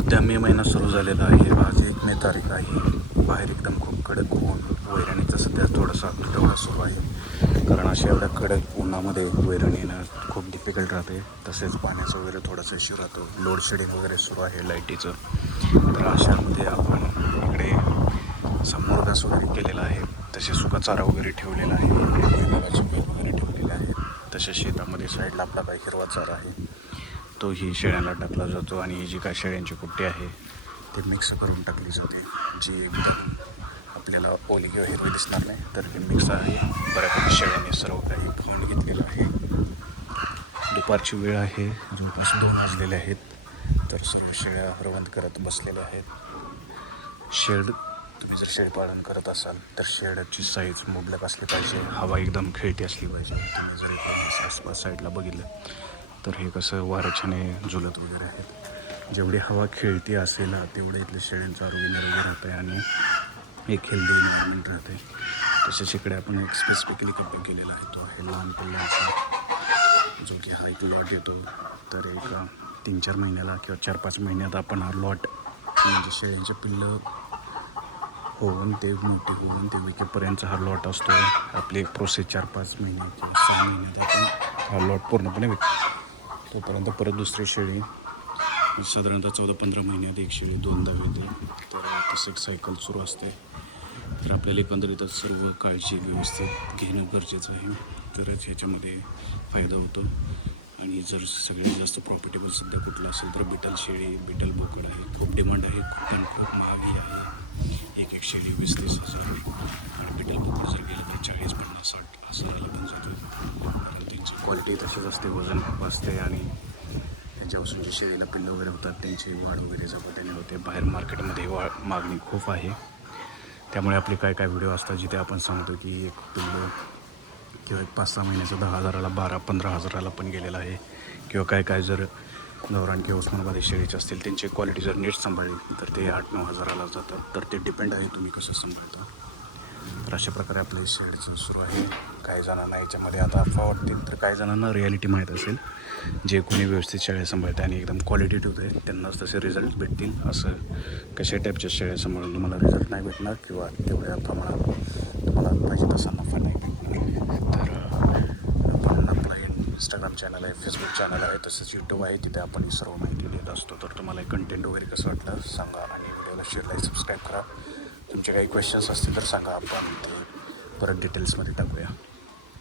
सध्या मे महिना सुरू झालेला आहे. आज 1 मे तारीख आहे. बाहेर एकदम खूप कडक ऊन, वैरणीचं सध्या थोडासा तुटवडा सुरू आहे. कारण अशा एवढ्या कडक उन्हामध्ये वैरण येणं खूप डिफिकल्ट राहते. तसेच पाण्याचा वगैरे थोडासा इश्यू राहतो. लोड शेडिंग वगैरे सुरू आहे लाईटीचं. तर अशामध्ये आपण इकडे समोर घास वगैरे केलेला आहे. तसे सुका चारा वगैरे ठेवलेला आहे. भुईमुगाचे बेल वगैरे ठेवलेले आहेत. तसेच शेतामध्ये साईडला आपला काही हिरवा चारा आहे, तोही शेळ्यांना टाकला जातो. आणि ही जी काय शेळ्यांची कुट्टी आहे ते मिक्स करून टाकली जाते, जी एकदम आपल्याला ओली किंवा हिरवी दिसणार नाही, तर हे मिक्स आहे. बऱ्यापैकी शेळ्यांनी सर्व काही खाऊन घेतलेलं आहे. दुपारची वेळ आहे, जवळपास 2 वाजलेले आहेत. तर सर्व शेळ्या रवंथ करत बसलेल्या आहेत. तुम्ही जर शेळीपालन करत असाल तर शेळ्याची साईज मुबलक असली पाहिजे. हवा एकदम खेळती असली पाहिजे. तुम्ही जर इकडे आसपास साईडला बघितलं तर हे कसं वाऱ्याच्याने झुलत वगैरे आहेत. जेवढी हवा खेळती असेल तेवढं इथल्या शेळ्यांचं आरोग्य निरोगी राहतं आहे आणि एक हेल्दी एन्व्हायरमेंट राहते. तसेच इकडे आपण एक स्पेसिफिकली कप्पा केलेला आहे, तो आहे लहान पिल्लांचा, जो की हा एक लॉट येतो. तर एक 3-4 महिन्याला किंवा 4-5 महिन्यात आपण हा लॉट म्हणजे शेळ्यांचे पिल्लं होऊन ते मोठे होऊन ते विकेपर्यंत हा लॉट असतो. आपली एक प्रोसेस 4-5 महिने किंवा 6 महिन्यात आपण हा लॉट पूर्णपणे विकतो. तोपर्यंत परत दुसरी शेळी साधारणतः 14-15 महिन्यात एक शेळी 2दा येते. तर तसं एक सायकल सुरू असते. तर आपल्याला एकंदरीतच सर्व काळजी व्यवस्थित घेणं गरजेचं आहे, तरच ह्याच्यामध्ये फायदा होतो. आणि जर सगळ्यात जास्त प्रॉफिटेबल सध्या कुठलं असेल तर बिटल शेळी, बिटल बोकड आहे. खूप डिमांड आहे, खूप महागही आहे. एक शेळी 20-30 हजार आणि बिटल बोकड जर गेलं तर 40-50-60 हजाराला पण जातो. कारण त्यांची क्वालिटी तशीच असते, वजन खूप असते आणि त्यांच्यापासून जे शेळीला पिल्लं वगैरे होतात त्यांची वाढ वगैरे झपाट्याने होते. बाहेर मार्केटमध्ये मागणी खूप आहे. त्यामुळे आपले काय काय व्हिडिओ असतात जिथे आपण सांगतो की एक पिल्लं किंवा एक 5-6 महिन्याचं 10 हजाराला 12-15 हजाराला पण गेलेलं आहे. किंवा काय काय जर गावरान किंवा उस्मानाबादी शेळीचे असतील त्यांची क्वालिटी जर नीट सांभाळली तर ते 8-9 हजाराला जातात. तर ते डिपेंड आहे तुम्ही कसं सांभाळता. तर अशा प्रकारे आपलं शेळीचं सुरू आहे. काही जणांना याच्यामध्ये आता अफवा वाटतील तर काही जणांना रिॲलिटी माहीत असेल. जे कोणी व्यवस्थित शेळ्या सांभाळते आणि एकदम क्वालिटी ठेवते त्यांनाच तसे रिझल्ट भेटतील. असं कशा टाईपच्या शेळ्या सांभाळून तुम्हाला रिझल्ट नाही भेटणार किंवा तेवढ्या प्रमाणात तुम्हाला पाहिजे तसा नफा नाही भेटणार. तर आपण आपला इंस्टाग्राम चॅनल आहे, फेसबुक चॅनल आहे, तसेच यूट्यूब आहे, तिथे आपण ही सर्व माहिती देत असतो. तर तुम्हाला कंटेंट वगैरे कसं वाटलं सांगा आणि व्हिडिओला शेअर, लाईक, सबस्क्राईब करा. तुमचे काही क्वेश्चन्स असतील तर सांगा, आपण ते परत डिटेल्समध्ये टाकूया.